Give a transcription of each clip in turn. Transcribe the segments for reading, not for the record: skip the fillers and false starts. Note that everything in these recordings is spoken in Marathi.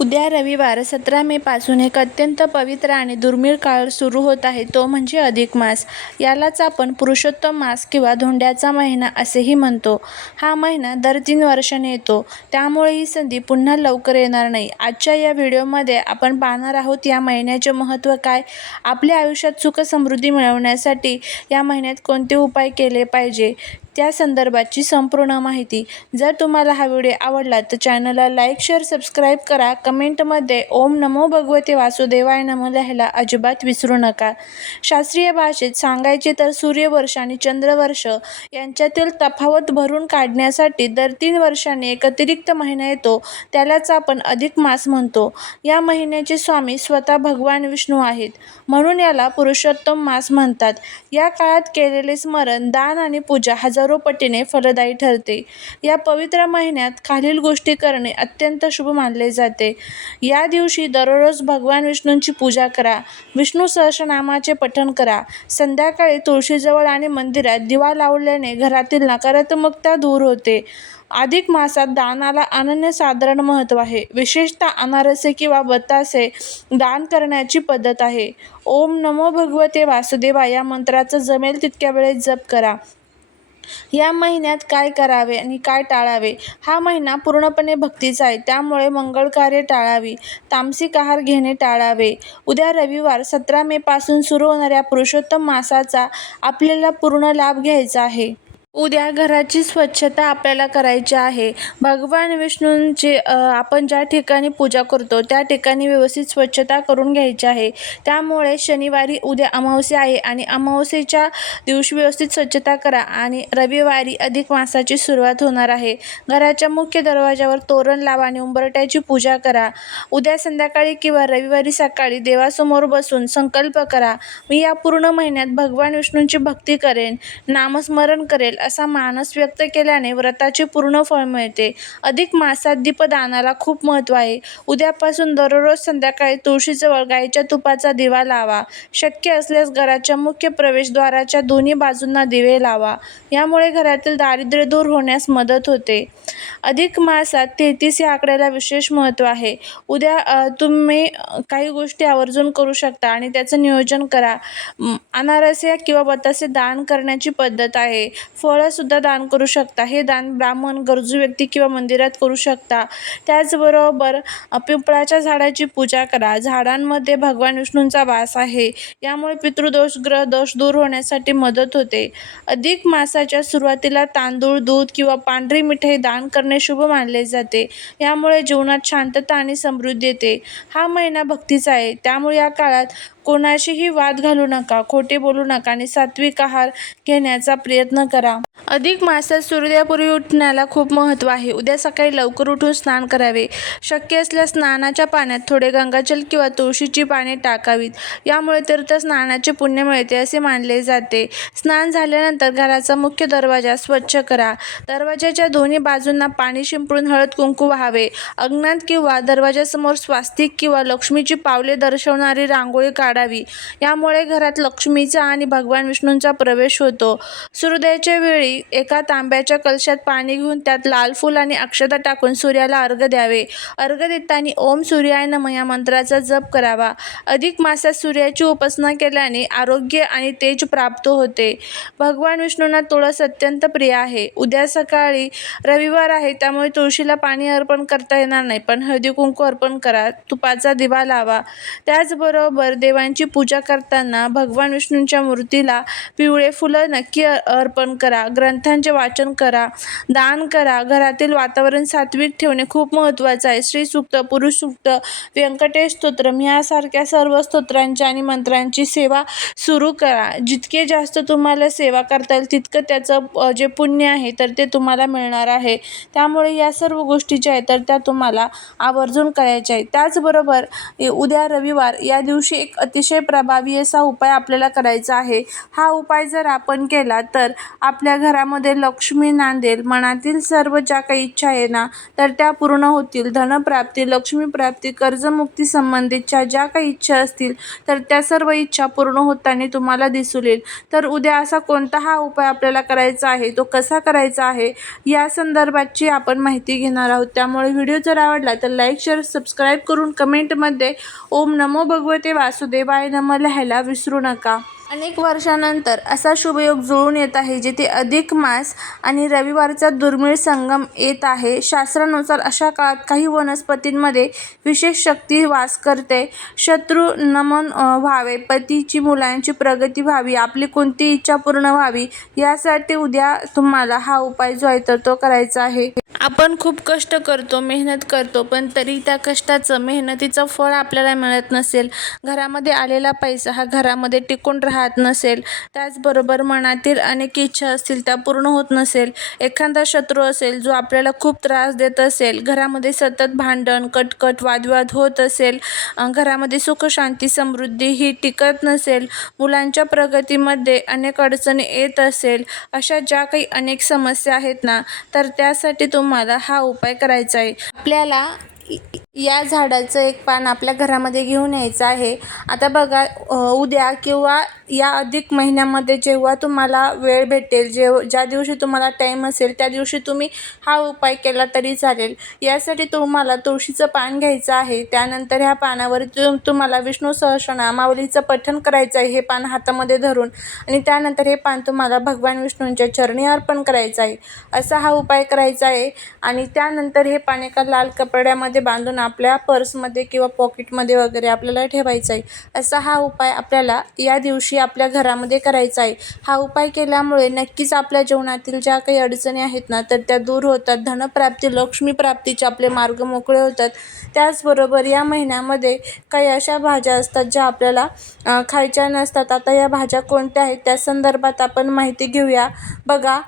उद्या रविवार 17 मे पासून एक अत्यंत पवित्र आणि दुर्मिळ काळ सुरू होत आहे, तो म्हणजे अधिक मास. यालाच आपण पुरुषोत्तम मास किंवा धोंड्याचा महिना असेही म्हणतो. हा महिना दर 3 वर्षांनी येतो, त्यामुळे ही संधी पुन्हा लवकर येणार नाही. आजच्या या व्हिडिओमध्ये आपण पाहणार आहोत या महिन्याचे महत्त्व काय, आपल्या आयुष्यात सुख समृद्धी मिळवण्यासाठी या महिन्यात कोणते उपाय केले पाहिजे त्या संदर्भाची संपूर्ण माहिती. जर तुम्हाला हा व्हिडिओ आवडला तर चॅनलला लाईक, शेअर, सबस्क्राईब करा. कमेंटमध्ये ओम नमो भगवते वासुदेवाय नमः लिहायला अजिबात विसरू नका. शास्त्रीय भाषेत सांगायचे तर सूर्यवर्ष आणि चंद्रवर्ष यांच्यातील तफावत भरून काढण्यासाठी दर 3 वर्षांनी एक अतिरिक्त महिना येतो, त्यालाच आपण अधिक मास म्हणतो. या महिन्याचे स्वामी स्वतः भगवान विष्णू आहेत, म्हणून याला पुरुषोत्तम मास म्हणतात. या काळात केलेले स्मरण, दान आणि पूजा हजारो पटीने फलदायी ठरते. या पवित्र महिन्यात खालील गोष्टी करणे अत्यंत शुभ मानले जाते. या दिवशी दररोज भगवान विष्णूंची पूजा करा. विष्णू सहस्रनामाचे पठण करा. संध्याकाळी तुळशीजवळ आणि मंदिरात दिवा लावल्याने घरातील नकारात्मकता दूर होते. अधिक मासात दानाला अनन्यसाधारण महत्त्व आहे. विशेषतः अनारसे किंवा बतासे दान करण्याची पद्धत आहे. ओम नमो भगवते वासुदेवाय या मंत्राचा जमेल तितक्या वेळेस जप करा. या महिन्यात काय करावे आणि काय टाळावे? हा महिना पूर्णपणे भक्तीचा आहे, त्यामुळे मंगळ कार्य टाळावी, तामसिक आहार घेणे टाळावे. उद्या रविवार 17 मे पासून सुरू होणाऱ्या पुरुषोत्तम मासाचा आपल्याला पूर्ण लाभ घ्यायचा आहे. उद्या घराची स्वच्छता आपल्याला करायची आहे. भगवान विष्णूंची आपण ज्या ठिकाणी पूजा करतो त्या ठिकाणी व्यवस्थित स्वच्छता करून घ्यायची आहे. त्यामुळे शनिवारी उद्या अमावस्या आहे आणि अमावस्येच्या दिवशी व्यवस्थित स्वच्छता करा आणि रविवारी अधिक मासाची सुरुवात होणार आहे. घराच्या मुख्य दरवाजावर तोरण लावा आणि उंबरठ्याची पूजा करा. उद्या संध्याकाळी किंवा रविवारी सकाळी देवासमोर बसून संकल्प करा, मी या पूर्ण महिन्यात भगवान विष्णूंची भक्ती करेन, नामस्मरण करेल असा मानस व्यक्त केल्याने व्रताचे पूर्ण फळ मिळते. अधिक मासात दीपदानाला खूप महत्त्व आहे. उद्यापासून दररोज संध्याकाळी तुळशीजवळ गाईच्या तुपाचा दिवा लावा. शक्य असल्यास घराच्या मुख्य प्रवेशद्वाराच्या दोन्ही बाजूंना दिवे लावा. यामुळे घरातील दारिद्र्य दूर होण्यास मदत होते. अधिक मासात 33 या आकड्याला विशेष महत्त्व आहे. उद्या तुम्ही काही गोष्टी आवर्जून करू शकता आणि त्याचं नियोजन करा. अनारसे किंवा बतासे दान करण्याची पद्धत आहे. फळंसुद्धा दान करू शकता. हे दान ब्राह्मण, गरजू व्यक्ती किंवा मंदिरात करू शकता. त्याचबरोबर पिंपळाच्या झाडाची पूजा करा. झाडांमध्ये भगवान विष्णूंचा वास आहे, यामुळे पितृदोष, ग्रहदोष दूर होण्यासाठी मदत होते. अधिक मासाच्या सुरुवातीला तांदूळ, दूध किंवा पांढरी मिठाई दान करणे शुभ मानले जाते. यामुळे जीवनात शांतता आणि समृद्धी येते. हा महिना भक्तीचा आहे, त्यामुळे या काळात कोणाशीही वाद घालू नका, खोटे बोलू नका आणि सात्विक आहार घेण्याचा प्रयत्न करा. अधिक मासात सूर्योदयापूर्वी उठण्याला खूप महत्त्व आहे. उद्या सकाळी लवकर उठून स्नान करावे. शक्य असल्यास स्नानाच्या पाण्यात थोडे गंगाजल किंवा तुळशीची पाने टाकावीत. यामुळे तीर्थस्नानाचे पुण्य मिळते असे मानले जाते. स्नान झाल्यानंतर घराचा मुख्य दरवाजा स्वच्छ करा. दरवाजाच्या दोन्ही बाजूंना पाणी शिंपडून हळद कुंकू वाहावे. अंगणात किंवा दरवाजासमोर स्वास्तिक किंवा लक्ष्मीची पावले दर्शवणारी रांगोळी काढावी. यामुळे घरात लक्ष्मीचा आणि भगवान विष्णूंचा प्रवेश होतो. सूर्योदयाच्या वेळी एका तांब्याच्या कलशात पाणी घेऊन त्यात लाल फूल आणि अक्षता टाकून सूर्याला अर्घ्य द्यावे. अर्घ्य देताना ओम सूर्याय नमः या मंत्राचा जप करावा. अधिक मासात सूर्याची उपासना केल्याने आरोग्य आणि तेज प्राप्त होते. भगवान विष्णूंना तुळस अत्यंत प्रिय आहे. उद्या सकाळी रविवार आहे, त्यामुळे तुळशीला पाणी अर्पण करता येणार नाही, पण हळदी कुंकू अर्पण करा. तुपाचा दिवा लावा. त्याचबरोबर देवांची पूजा करताना भगवान विष्णूंच्या मूर्तीला पिवळे फुलं नक्की अर्पण करा. ग्रंथांचे वाचन करा. दान करा. घरातील वातावरण सात्विक ठेवणे खूप महत्त्वाचं आहे. श्री सूक्त, पुरुष सूक्त, व्यंकटेश स्तोत्रम यासारख्या सर्व स्तोत्रांची आणि मंत्रांची सेवा सुरू करा. जितके जास्त तुम्हाला सेवा करता येईल तितकं त्याचं जे पुण्य आहे तर ते तुम्हाला मिळणार आहे. त्यामुळे या सर्व गोष्टी ज्या आहेत तर त्या तुम्हाला आवर्जून करायच्या आहेत. त्याचबरोबर उद्या रविवार या दिवशी एक अतिशय प्रभावी असा उपाय आपल्याला करायचा आहे. हा उपाय जर आपण केला तर आपल्या घरात घरामध्ये लक्ष्मी नांदेल. मनातील सर्व ज्या काही इच्छा आहे ना तर त्या पूर्ण होतील. धनप्राप्ती, लक्ष्मीप्राप्ती, कर्जमुक्ती संबंधितच्या ज्या काही इच्छा असतील तर त्या सर्व इच्छा पूर्ण होताना तुम्हाला दिसून येईल. तर उद्या असा कोणता हा उपाय आपल्याला करायचा आहे, तो कसा करायचा आहे या संदर्भाची आपण माहिती घेणार आहोत. त्यामुळे व्हिडिओ जर आवडला तर लाईक, शेअर, सबस्क्राईब करून कमेंटमध्ये ओम नमो भगवते वासुदेवाय नमः लिहायला विसरू नका. अनेक वर्षानंतर असा शुभयोग जुळून येत आहे जिथे अधिक मास आणि रविवारचा दुर्मिळ संगम येत आहे. शास्त्रानुसार अशा काळात काही वनस्पतींमध्ये विशेष शक्ती वास करते. शत्रू नमन व्हावे, पतीची मुलांची प्रगती व्हावी, आपली कोणती इच्छा पूर्ण व्हावी यासाठी उद्या तुम्हाला हा उपाय जो आहे तर तो करायचा आहे. आपण खूप कष्ट करतो, मेहनत करतो, पण तरी त्या कष्टाचं, मेहनतीचं फळ आपल्याला मिळत नसेल. घरामध्ये आलेला पैसा हा घरामध्ये टिकून राहत नसेल. त्याचबरोबर मनातील अनेक इच्छा असतील त्या पूर्ण होत नसेल. एखादा शत्रू असेल जो आपल्याला खूप त्रास देत असेल. घरामध्ये सतत भांडण, कटकट, वादविवाद होत असेल. घरामध्ये सुख, शांती, समृद्धी ही टिकत नसेल. मुलांच्या प्रगतीमध्ये अनेक अडचणी येत असेल. अशा ज्या काही अनेक समस्या आहेत ना तर त्यासाठी तुम्हाला हा उपाय करायचा आहे. आपल्याला या झाडाचं एक पान आपल्या घरामध्ये घेऊन यायचं आहे. आता बघा, उद्या किंवा या अधिक महिन्यामध्ये जेव्हा तुम्हाला वेळ भेटेल, ज्या दिवशी तुम्हाला टाईम असेल त्या दिवशी तुम्ही हा उपाय केला तरी चालेल. यासाठी तुम्हाला तुळशीचं पान घ्यायचं आहे. त्यानंतर ह्या पानावर तुम्हाला विष्णू सहस्रनामावलीचं पठण करायचं आहे, हे पान हातामध्ये धरून. आणि त्यानंतर हे पान तुम्हाला भगवान विष्णूंच्या चरणी अर्पण करायचं आहे. असा हा उपाय करायचा आहे. आणि त्यानंतर हे पान एका लाल कपड्यामध्ये बांधून आपल्या पर्समध्ये किंवा पॉकेटमध्ये वगैरे आपल्याला ठेवायचा आहे. असा हा उपाय आपल्याला या दिवशी आपल्या घरामध्ये करायचा आहे. हा उपाय केल्यामुळे नक्कीच आपल्या जीवनातील ज्या काही अडचणी आहेत ना तर त्या दूर होतात. धनप्राप्ती, लक्ष्मीप्राप्तीचे आपले मार्ग मोकळे होतात. त्याचबरोबर या महिन्यामध्ये काही अशा भाज्या असतात ज्या आपल्याला खायच्या नसतात. आता या भाज्या कोणत्या आहेत त्या संदर्भात आपण माहिती घेऊया. बघा,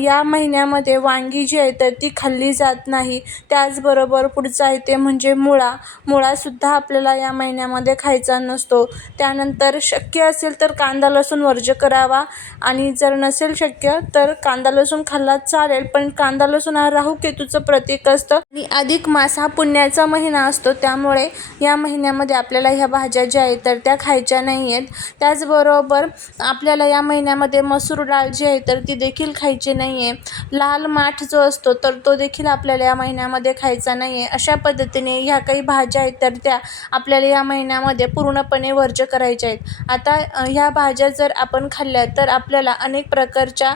या महिन्यामध्ये वांगी जी आहे तर ती खाल्ली जात नाही. त्याचबरोबर पुढचं आहे ते म्हणजे मुळासुद्धा आपल्याला या महिन्यामध्ये खायचा नसतो. त्यानंतर शक्य असेल तर कांदा लसूण वर्ज्य करावा. आणि जर नसेल शक्य तर कांदा लसूण खाल्ला चालेल, पण कांदा लसूण हा राहू केतूचं प्रतीक असतं आणि अधिक मास हा पुण्याचा महिना असतो. त्यामुळे या महिन्यामध्ये आपल्याला ह्या भाज्या ज्या आहेत तर त्या खायच्या नाही आहेत. त्याचबरोबर आपल्याला या महिन्यामध्ये मसूर डाळ जी आहे तर ती देखील खायची नाही आहे. लाल माठ जो असतो तर तो देखील आपल्याला या महिन्यामध्ये खायचा नाही आहे. अशा पद्धतीने ह्या काही भाज्या आहेत तर त्या आपल्याला या महिन्यामध्ये पूर्णपणे वर्ज्य करायच्या आहेत. आता ह्या भाज्या जर आपण खाल्ल्या तर आपल्याला अनेक प्रकारच्या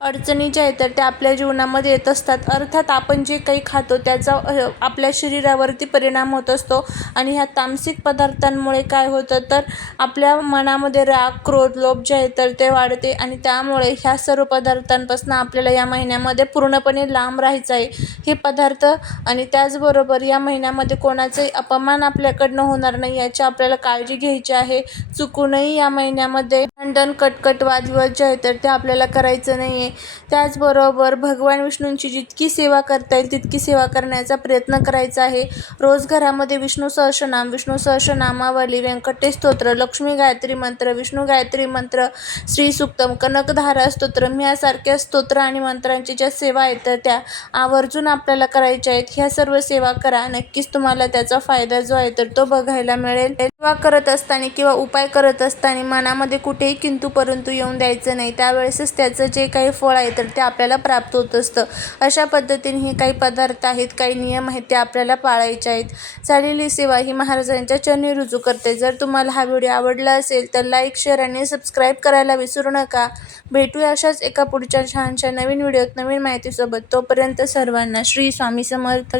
अडचणी ज्या आहेत तर त्या आपल्या जीवनामध्ये येत असतात. अर्थात आपण जे काही खातो त्याचा आपल्या शरीरावरती परिणाम होत असतो. आणि ह्या तामसिक पदार्थांमुळे काय होतं तर आपल्या मनामध्ये राग, क्रोध, लोभ जे आहे तर ते वाढते. आणि त्यामुळे ह्या सर्व पदार्थांपासून आपल्याला या महिन्यामध्ये पूर्णपणे लांब राहायचं आहे. हे पदार्थ आणि त्याचबरोबर या महिन्यामध्ये कोणाचाही अपमान आपल्याकडनं होणार नाही याची आपल्याला काळजी घ्यायची आहे. चुकूनही या महिन्यामध्ये भांडण, कटकट, वादविवाद जे आहे तर ते आपल्याला करायचं नाही आहे. त्याचबरोबर भगवान विष्णूंची जितकी सेवा करता येईल तितकी सेवा करण्याचा प्रयत्न करायचा आहे. रोज घरामध्ये विष्णू सहस्रनाम, विष्णू सहस्रनामावली, व्यंकटेश स्तोत्र, लक्ष्मी गायत्री मंत्र, विष्णू गायत्री मंत्र, श्री सूक्तम, कनकधारा स्तोत्रम यासारख्या स्तोत्र आणि मंत्रांची ज्या सेवा आहेत तर त्या आवर्जून आपल्याला करायच्या आहेत. ह्या सर्व सेवा करा, नक्कीच तुम्हाला त्याचा फायदा जो आहे तर तो बघायला मिळेल. सेवा करत असताना किंवा उपाय करत असताना मनामध्ये कुठेही किंतु परंतु येऊन द्यायचं नाही. त्यावेळेसच त्याचं जे काही फळ आहे तर ते आपल्याला प्राप्त होत असतं. अशा पद्धतीने हे काही पदार्थ आहेत, काही नियम आहेत ते आपल्याला पाळायचे आहेत. झालेली सेवा ही महाराजांच्या चरणी रुजू करते. जर तुम्हाला हा व्हिडिओ आवडला असेल तर लाईक, शेअर आणि सबस्क्राईब करायला विसरू नका. भेटूया अशाच एका पुढच्या छानशा नवीन व्हिडिओत नवीन माहितीसोबत. तोपर्यंत सर्वांना श्री स्वामी समर्थ.